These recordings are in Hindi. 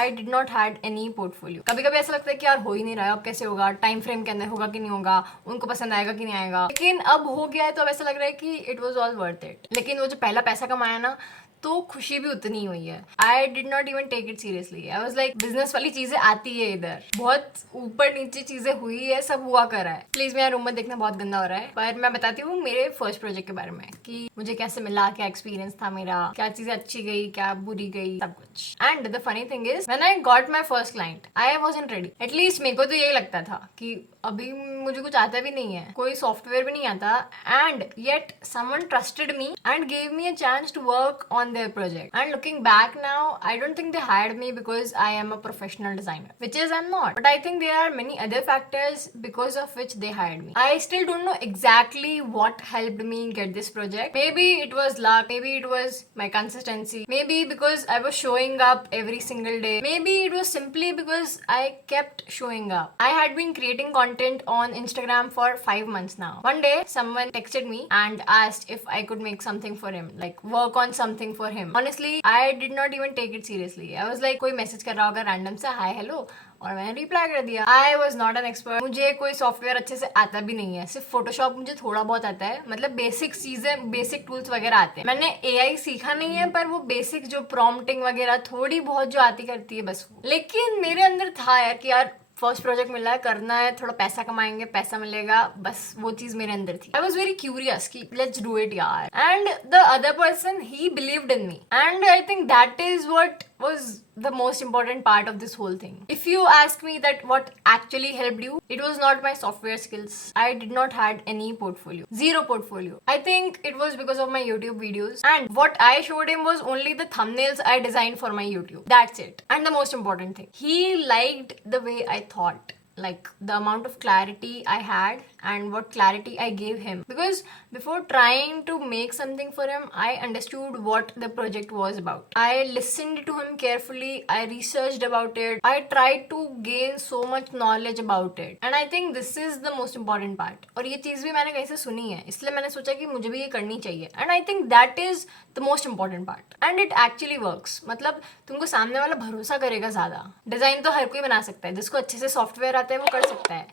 I did not had any portfolio. कभी कभी ऐसा लगता है कि यार हो ही नहीं रहा है, अब कैसे होगा, टाइम फ्रेम के अंदर होगा कि नहीं होगा, उनको पसंद आएगा कि नहीं आएगा. लेकिन अब हो गया है तो अब ऐसा लग रहा है कि it was all worth it. लेकिन वो जो पहला पैसा कमाया ना, तो खुशी भी उतनी ही हुई है. I did not even take it seriously. I was like business वाली चीजें आती है इधर, बहुत ऊपर नीचे चीजें हुई है, सब हुआ करा है. प्लीज मेरा रूम में देखना बहुत गंदा हो रहा है, पर मैं बताती हूँ मेरे फर्स्ट प्रोजेक्ट के बारे में कि मुझे कैसे मिला, क्या एक्सपीरियंस था मेरा, क्या चीजें अच्छी गई, क्या बुरी गई, सब कुछ. And the funny thing is when I got my first client I wasn't ready. At least मेरे को तो यही लगता था कि अभी मुझे कुछ आता भी नहीं है, कोई सॉफ्टवेयर भी नहीं आता, and yet someone trusted me and gave me a chance to work on their project. And looking back now, I don't think they hired me because I am a professional designer, which is I'm not. But I think there are many other factors because of which they hired me. I still don't know exactly what helped me get this project. Maybe it was luck, maybe it was my consistency, maybe because I was showing up every single day, maybe it was simply because I kept showing up. I had been creating content on Instagram for 5 months now. One day, someone texted me and asked if I could make something for him, like work on something for him. Honestly, I did not even take it seriously. I was like, कोई मैसेज कर रहा होगा रैंडम सा, हाय हेलो, और मैंने रिप्लाई कर दिया. I was not an expert. मुझे कोई सॉफ्टवेयर अच्छे से आता भी नहीं है, सिर्फ फोटोशॉप मुझे थोड़ा बहुत आता है, मतलब बेसिक चीजें, बेसिक टूल्स वगैरह आते हैं. मैंने एआई सीखा नहीं है, पर वो बेसिक जो प्रॉम्प्टिंग वगैरह थोड़ी बहुत जो आती करती है बस वो. लेकिन मेरे अंदर था यार कि यार फर्स्ट प्रोजेक्ट मिला है, करना है, थोड़ा पैसा कमाएंगे, पैसा मिलेगा, बस वो चीज मेरे अंदर थी. आई वॉज वेरी क्यूरियस कि लेट्स डू इट यार. And the other person he believed in me, and I think that is what was the most important part of this whole thing. If you ask me that what actually helped you, it was not my software skills. I did not had any portfolio, zero portfolio. I think it was because of my YouTube videos, and what I showed him was only the thumbnails I designed for my YouTube. That's it. And the most important thing, he liked the way I thought, like the amount of clarity I had and what clarity I gave him. Because before trying to make something for him, I understood what the project was about. I listened to him carefully, I researched about it, I tried to gain so much knowledge about it, and I think this is the most important part. और ये चीज़ भी मैंने कहीं से सुनी है, इसलिए मैंने सोचा कि मुझे भी ये करनी चाहिए. And I think that is the most important part, and it actually works. मतलब तुमको सामने वाला भरोसा करेगा ज़्यादा. डिज़ाइन तो हर कोई बना सकता है, जिसको अच्छे से सॉफ्टवेयर आता है वो कर सकता है.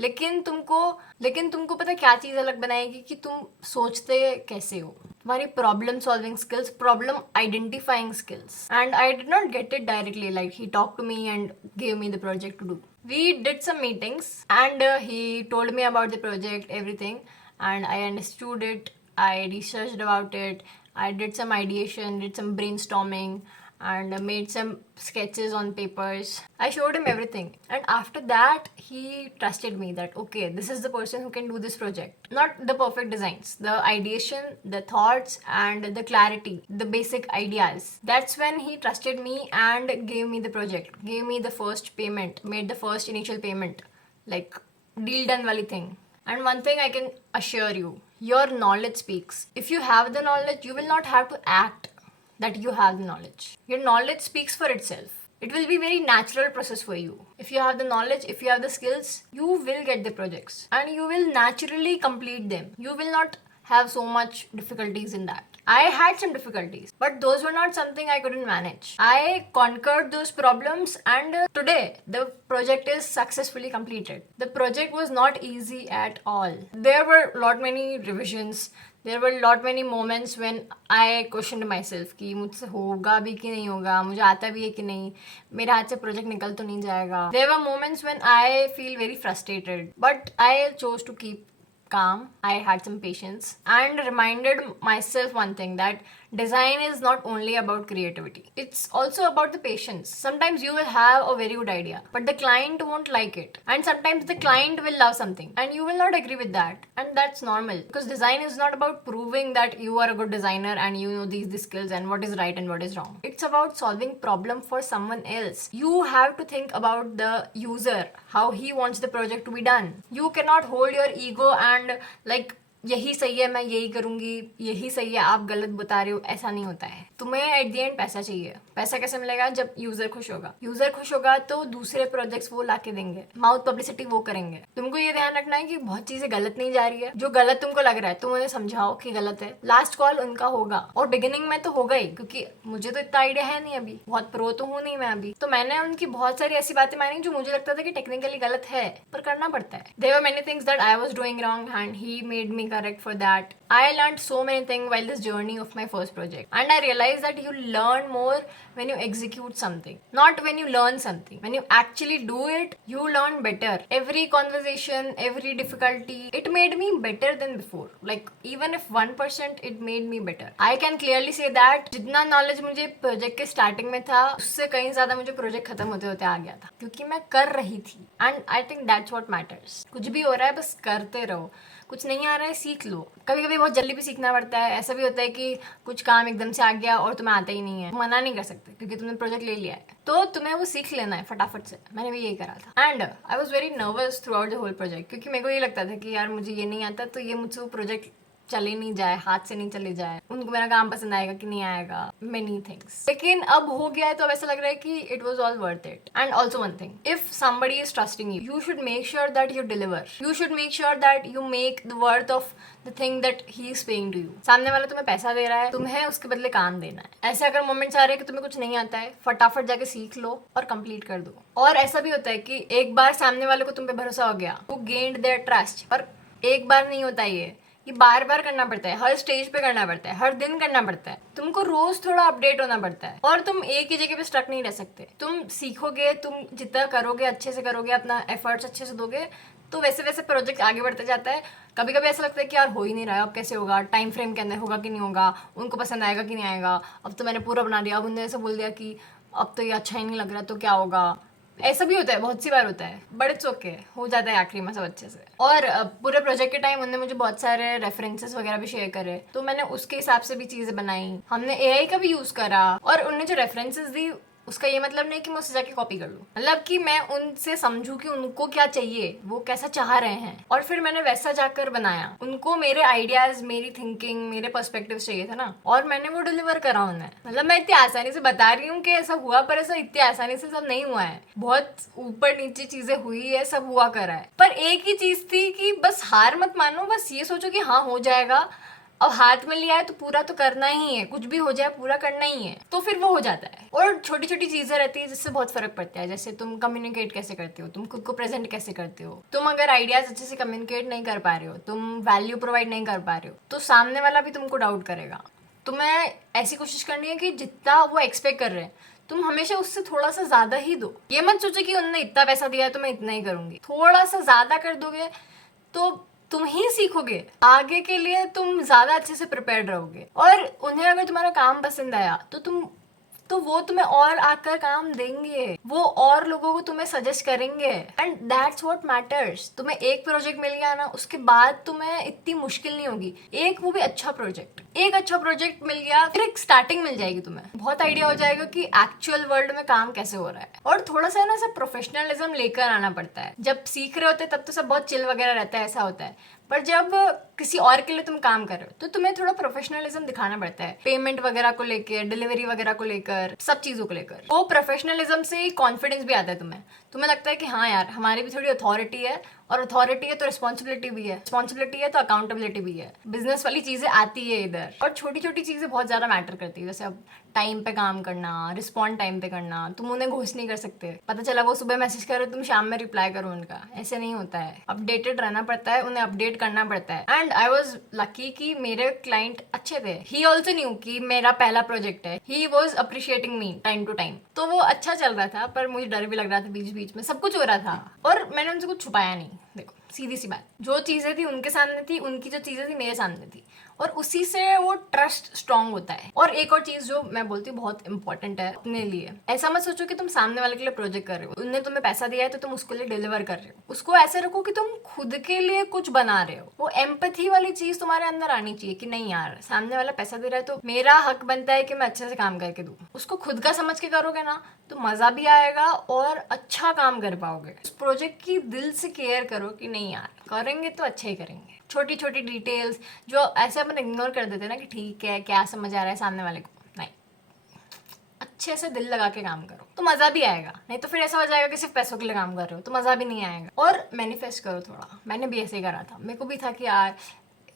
लेकिन तुमको पता है क्या चीज़ अलग बनाएगी कि तुम सोचते कैसे हो, तुम्हारी problem solving skills, problem identifying skills. And I did not get it directly, like he talk to me and give me the project to do. We did some meetings and he told me about the project, everything, and I understood it. I researched about it. I did some ideation, did some brainstorming, and made some sketches on papers. I showed him everything, and after that he trusted me that okay, this is the person who can do this project. Not the perfect designs, the ideation, the thoughts, and the clarity, the basic ideas. That's when he trusted me and gave me the project, gave me the first payment, made the first initial payment, like deal done wali thing. And one thing I can assure you, your knowledge speaks. If you have the knowledge, you will not have to act that you have the knowledge. Your knowledge speaks for itself. It will be very natural process for you. If you have the knowledge, if you have the skills, you will get the projects and you will naturally complete them. You will not have so much difficulties in that. I had some difficulties, but those were not something I couldn't manage. I conquered those problems, and today the project is successfully completed. The project was not easy at all. There were lot many revisions. There were lot many moments when I questioned myself कि मुझसे होगा भी कि नहीं होगा, मुझे आता भी है कि नहीं, मेरे हाथ से प्रोजेक्ट निकल तो नहीं जाएगा. There were moments when I feel very frustrated, but I chose to keep calm. I had some patience and reminded myself one thing, that design is not only about creativity, it's also about the patience. Sometimes you will have a very good idea, but the client won't like it, and sometimes the client will love something and you will not agree with that, and that's normal, because design is not about proving that you are a good designer and you know these skills and what is right and what is wrong. It's about solving problem for someone else. You have to think about the user, how he wants the project to be done. You cannot hold your ego and like यही सही है, मैं यही करूंगी, यही सही है, आप गलत बता रहे हो, ऐसा नहीं होता है। तुम्हें एट द एंड पैसा चाहिए। पैसा कैसे मिलेगा? जब यूजर खुश होगा। यूजर खुश होगा तो दूसरे प्रोजेक्ट्स वो लाके देंगे, माउथ पब्लिसिटी वो करेंगे। तुमको ये ध्यान रखना है कि बहुत चीजें गलत नहीं जा रही है। जो गलत तुमको लग रहा है तुम उन्हें समझाओ कि गलत है। लास्ट कॉल उनका होगा, और बिगिनिंग में तो होगा ही, क्योंकि मुझे तो इतना आइडिया है नहीं, अभी बहुत प्रो तो हूँ नहीं मैं अभी। तो मैंने उनकी बहुत सारी ऐसी बातें मानी जो मुझे लगता था कि टेक्निकली गलत है, पर करना पड़ता है। There were many things that I was doing wrong and he made me correct for that. I learned so many things while this journey of my first project, and I realized that you learn more when you execute something, not when you learn something. When you actually do it, you learn better. Every conversation, every difficulty, it made me better than before. Like even if 1%, it made me better. I can clearly say that जितना knowledge मुझे project के starting में था, उससे कहीं ज़्यादा मुझे project खत्म होते होते आ गया था, क्योंकि मैं कर रही थी. And I think that's what matters. कुछ भी हो रहा है बस करते रहो. कुछ नहीं आ रहा है सीख लो. कभी कभी बहुत जल्दी भी सीखना पड़ता है. ऐसा भी होता है कि कुछ काम एकदम से आ गया और तुम्हें आता ही नहीं है. मना नहीं कर सकते क्योंकि तुमने प्रोजेक्ट ले लिया है, तो तुम्हें वो सीख लेना है फटाफट से. मैंने भी यही करा था. And I was very nervous throughout the whole project, क्योंकि मेरे को ये लगता था कि यार मुझे ये नहीं आता, तो ये मुझसे वो प्रोजेक्ट चले नहीं जाए, हाथ से नहीं चले जाए, उनको मेरा काम पसंद आएगा कि नहीं आएगा, मेनी थिंग्स. लेकिन अब हो गया है तो अब ऐसा लग रहा है कि it was all worth it. And also one thing, if somebody is trusting you, you should make sure that you deliver. You should make sure that you make the worth of the thing that he is paying to you. सामने वाला तुम्हें पैसा दे रहा है, तुम्हें उसके बदले काम देना है. ऐसे अगर मोमेंट्स आ रहे हैं कि तुम्हें कुछ नहीं आता है, फटाफट जाके सीख लो और कंप्लीट कर दो. और ऐसा भी होता है कि एक बार सामने वाले को तुम पे भरोसा हो गया, वो गेन्ड देयर ट्रस्ट. पर एक बार नहीं होता ये बार बार करना पड़ता है, हर स्टेज पे करना पड़ता है, हर दिन करना पड़ता है. तुमको रोज थोड़ा अपडेट होना पड़ता है, और तुम एक ही जगह पे स्टक नहीं रह सकते. तुम सीखोगे, तुम जितना करोगे अच्छे से करोगे, अपना एफर्ट्स अच्छे से दोगे, तो वैसे वैसे प्रोजेक्ट आगे बढ़ते जाता है. कभी कभी ऐसा लगता है कि यार हो ही नहीं रहा है, अब कैसे होगा, टाइम फ्रेम के अंदर होगा कि नहीं होगा, उनको पसंद आएगा कि नहीं आएगा, अब तो मैंने पूरा बना दिया, अब उन्होंने ऐसा बोल दिया कि अब तो ये अच्छा ही नहीं लग रहा, तो क्या होगा. ऐसा भी होता है, बहुत सी बार होता है, बट इट्स ओके, हो जाता है आखिरी में सब अच्छे से. और पूरे प्रोजेक्ट के टाइम उन्होंने मुझे बहुत सारे रेफरेंसेस वगैरह भी शेयर करे, तो मैंने उसके हिसाब से भी चीज़ें बनाई. हमने एआई का भी यूज़ करा, और उन्होंने जो रेफरेंसेस दी उसका ये मतलब नहीं कि मैं उससे जाके कॉपी कर लूँ. मतलब कि मैं उनसे समझूं कि उनको क्या चाहिए, वो कैसा चाह रहे हैं, और फिर मैंने वैसा जाकर बनाया. उनको मेरे आइडियाज, मेरी थिंकिंग, मेरे पर्सपेक्टिव चाहिए था ना, और मैंने वो डिलीवर करा उन्हें. मतलब मैं इतनी आसानी से बता रही हूँ कि ऐसा हुआ, पर ऐसा इतनी आसानी से सब नहीं हुआ है. बहुत ऊपर नीचे चीजें हुई है, सब हुआ करा है. पर एक ही चीज थी कि बस हार मत मानो, बस ये सोचो कि हाँ हो जाएगा. अब हाथ में लिया है तो पूरा तो करना ही है, कुछ भी हो जाए पूरा करना ही है, तो फिर वो हो जाता है. और छोटी छोटी चीजें रहती है जिससे बहुत फर्क पड़ता है. जैसे तुम कम्युनिकेट कैसे करते हो, तुम खुद को प्रेजेंट कैसे करते हो. तुम अगर आइडियाज अच्छे से कम्युनिकेट नहीं कर पा रहे हो, तुम वैल्यू प्रोवाइड नहीं कर पा रहे हो, तो सामने वाला भी तुमको डाउट करेगा. तुम्हें ऐसी कोशिश करनी है कि जितना वो एक्सपेक्ट कर रहे हैं तुम हमेशा उससे थोड़ा सा ज्यादा ही दो. ये मत सोचो कि उन्होंने इतना पैसा दिया है तो मैं इतना ही करूंगी. थोड़ा सा ज्यादा कर दोगे तो तुम ही सीखोगे, आगे के लिए तुम ज्यादा अच्छे से प्रिपेयर्ड रहोगे. और उन्हें अगर तुम्हारा काम पसंद आया तो वो तुम्हें और आकर काम देंगे, वो और लोगों को तुम्हें सजेस्ट करेंगे. And that's what matters. तुम्हें एक प्रोजेक्ट मिल गया ना, उसके बाद तुम्हें इतनी मुश्किल नहीं होगी. एक वो भी अच्छा प्रोजेक्ट मिल गया, फिर एक स्टार्टिंग मिल जाएगी. तुम्हें बहुत आइडिया हो जाएगा कि एक्चुअल वर्ल्ड में काम कैसे हो रहा है. और थोड़ा सा ना सब प्रोफेशनलिज्म लेकर आना पड़ता है. जब सीख रहे होते तब तो सब बहुत चिल वगैरह रहता है, ऐसा होता है. पर जब किसी और के लिए तुम काम कर रहे हो तो तुम्हें थोड़ा प्रोफेशनलिज्म दिखाना पड़ता है. पेमेंट वगैरह को लेकर, डिलीवरी वगैरह को लेकर, सब चीजों को लेकर. वो प्रोफेशनलिज्म से कॉन्फिडेंस भी आता है. तुम्हें लगता है कि हाँ यार हमारी भी थोड़ी अथॉरिटी है, और अथॉरिटी है तो रिस्पॉन्सिबिलिटी भी है, रिस्पॉन्सिबिलिटी है तो अकाउंटेबिलिटी भी है. बिजनेस वाली चीजें आती है इधर. और छोटी छोटी चीजें बहुत ज्यादा मैटर करती है. जैसे अब टाइम पे काम करना, रिस्पॉन्ड टाइम पे करना. तुम उन्हें घोष नहीं कर सकते. पता चला वो सुबह मैसेज करो, तुम शाम में रिप्लाई करो उनका. ऐसे नहीं होता है. अपडेटेड रहना पड़ता है, उन्हें अपडेट करना पड़ता है. एंड आई वॉज लकी कि मेरे क्लाइंट अच्छे थे. ही ऑल्सो न्यू कि मेरा पहला प्रोजेक्ट है. He was appreciating me time to time. तो वो अच्छा चल रहा था, पर मुझे डर भी लग रहा था. बीच बीच में सब कुछ हो रहा था, और मैंने उनसे कुछ छुपाया नहीं. देखो सीधी सी बात, जो चीजें थी उनके सामने थी, उनकी जो चीजें थी मेरे सामने थी, और उसी से वो ट्रस्ट स्ट्रांग होता है. और एक और चीज जो मैं बोलती हूँ बहुत इंपॉर्टेंट है अपने लिए, ऐसा मत सोचो कि तुम सामने वाले के लिए प्रोजेक्ट कर रहे हो, उन्होंने तुम्हें पैसा दिया है तो तुम उसके लिए डिलीवर कर रहे हो. उसको ऐसे रखो कि तुम खुद के लिए कुछ बना रहे हो. वो एम्पैथी वाली चीज तुम्हारे अंदर आनी चाहिए कि नहीं यार सामने वाला पैसा दे रहा है तो मेरा हक बनता है कि मैं अच्छे से काम करके दूं. उसको खुद का समझ के करोगे ना तो मजा भी आएगा और अच्छा काम कर पाओगे. उस प्रोजेक्ट की दिल से केयर करो कि नहीं यार करेंगे तो अच्छा ही करेंगे. छोटी छोटी डिटेल्स जो ऐसे अपन इग्नोर कर देते हैं ना कि ठीक है क्या समझ आ रहा है सामने वाले को, नहीं, अच्छे से दिल लगा के काम करो तो मजा भी आएगा। नहीं तो फिर ऐसा हो जाएगा कि सिर्फ पैसों के लिए काम कर रहे हो तो मजा भी नहीं आएगा। और मैनिफेस्ट करो थोड़ा, मैंने भी ऐसे ही करा था। मेरे को भी था कि यार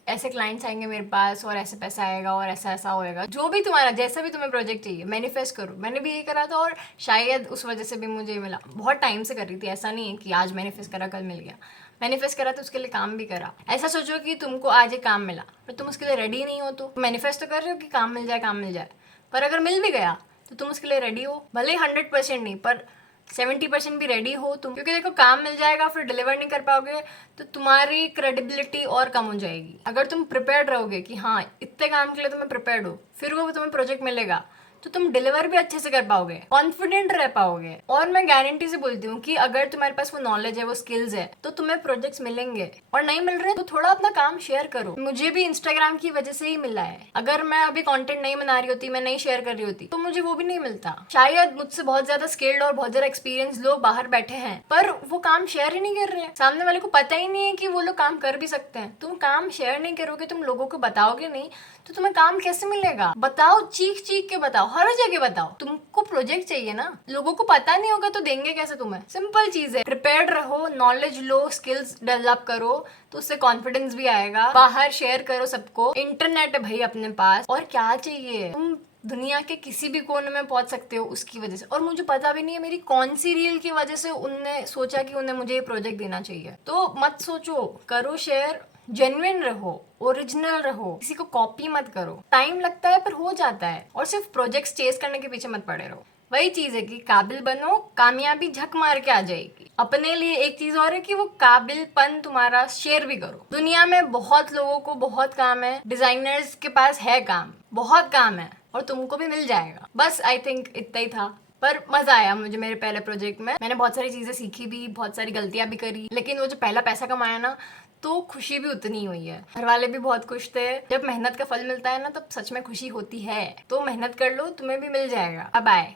ऐसे क्लाइंट्स आएंगे मेरे पास और ऐसे पैसा आएगा और ऐसा ऐसा होएगा। जो भी तुम्हारा जैसा भी तुम्हें प्रोजेक्ट चाहिए मैनिफेस्ट करो। मैंने भी यही करा था और शायद उस वजह से भी मुझे मिला। बहुत टाइम से कर रही थी, ऐसा नहीं है कि आज मैनिफेस्ट करा कल मिल गया। मैनिफेस्ट करा तो उसके लिए काम भी करा। ऐसा सोचो कि तुमको आज एक काम मिला पर तुम उसके लिए रेडी नहीं हो, तो मैनिफेस्ट तो कर रहे हो कि काम मिल जाए काम मिल जाए, पर अगर मिल भी गया तो तुम उसके लिए रेडी हो। भले ही 100% नहीं पर 70% भी रेडी हो तुम, क्योंकि देखो काम मिल जाएगा फिर डिलीवर नहीं कर पाओगे तो तुम्हारी क्रेडिबिलिटी और कम हो जाएगी। अगर तुम प्रिपेयर्ड रहोगे कि हाँ इतने काम के लिए तो मैं प्रिपेयर्ड हूँ, फिर वो तुम्हें प्रोजेक्ट मिलेगा तो तुम डिलीवर भी अच्छे से कर पाओगे, कॉन्फिडेंट रह पाओगे। और मैं गारंटी से बोलती हूँ कि अगर तुम्हारे पास वो नॉलेज है वो स्किल्स है तो तुम्हें प्रोजेक्ट्स मिलेंगे। और नहीं मिल रहे तो थोड़ा अपना काम शेयर करो। मुझे भी इंस्टाग्राम की वजह से ही मिला है। अगर मैं अभी कंटेंट नहीं बना रही होती, मैं नहीं शेयर कर रही होती तो मुझे वो भी नहीं मिलता। शायद मुझसे बहुत ज्यादा स्किल्ड और बहुत ज्यादा एक्सपीरियंस लोग बाहर बैठे हैं पर वो काम शेयर ही नहीं कर रहे हैं। सामने वाले को पता ही नहीं है कि वो लोग काम कर भी सकते हैं। तुम काम शेयर नहीं करोगे, तुम लोगों को बताओगे नहीं तो तुम्हें काम कैसे मिलेगा? बताओ, चीख चीख के बताओ, हर जगह बताओ। तुमको प्रोजेक्ट चाहिए ना, लोगों को पता नहीं होगा तो देंगे कैसे तुम्हें? सिंपल चीज है, प्रिपेयर्ड रहो, नॉलेज लो, स्किल्स डेवलप करो तो उससे कॉन्फिडेंस भी आएगा। बाहर शेयर करो सबको, इंटरनेट है भाई अपने पास, और क्या चाहिए? तुम दुनिया के किसी भी कोने में पहुंच सकते हो उसकी वजह से। और मुझे पता भी नहीं है मेरी कौन सी रील की वजह से उनने सोचा कि उन्हें मुझे ये प्रोजेक्ट देना चाहिए। तो मत सोचो, करो शेयर, जेन्युइन रहो, ओरिजिनल रहो, किसी को कॉपी मत करो। टाइम लगता है पर हो जाता है। और सिर्फ प्रोजेक्ट्स चेस करने के पीछे मत पड़े रहो। वही चीज है कि काबिल बनो, कामयाबी झक मार के आ जाएगी। अपने लिए एक चीज और है कि वो काबिलपन तुम्हारा शेयर भी करो। दुनिया में बहुत लोगों को बहुत काम है, डिजाइनर्स के पास है काम, बहुत काम है और तुमको भी मिल जाएगा। बस आई थिंक इतना ही था, पर मजा आया मुझे मेरे पहले प्रोजेक्ट में। मैंने बहुत सारी चीजें सीखी भी, बहुत सारी गलतियां भी करी, लेकिन वो जो पहला पैसा कमाया ना तो खुशी भी उतनी हुई है। घर वाले भी बहुत खुश थे। जब मेहनत का फल मिलता है ना तब सच में खुशी होती है। तो मेहनत कर लो, तुम्हें भी मिल जाएगा। अब आए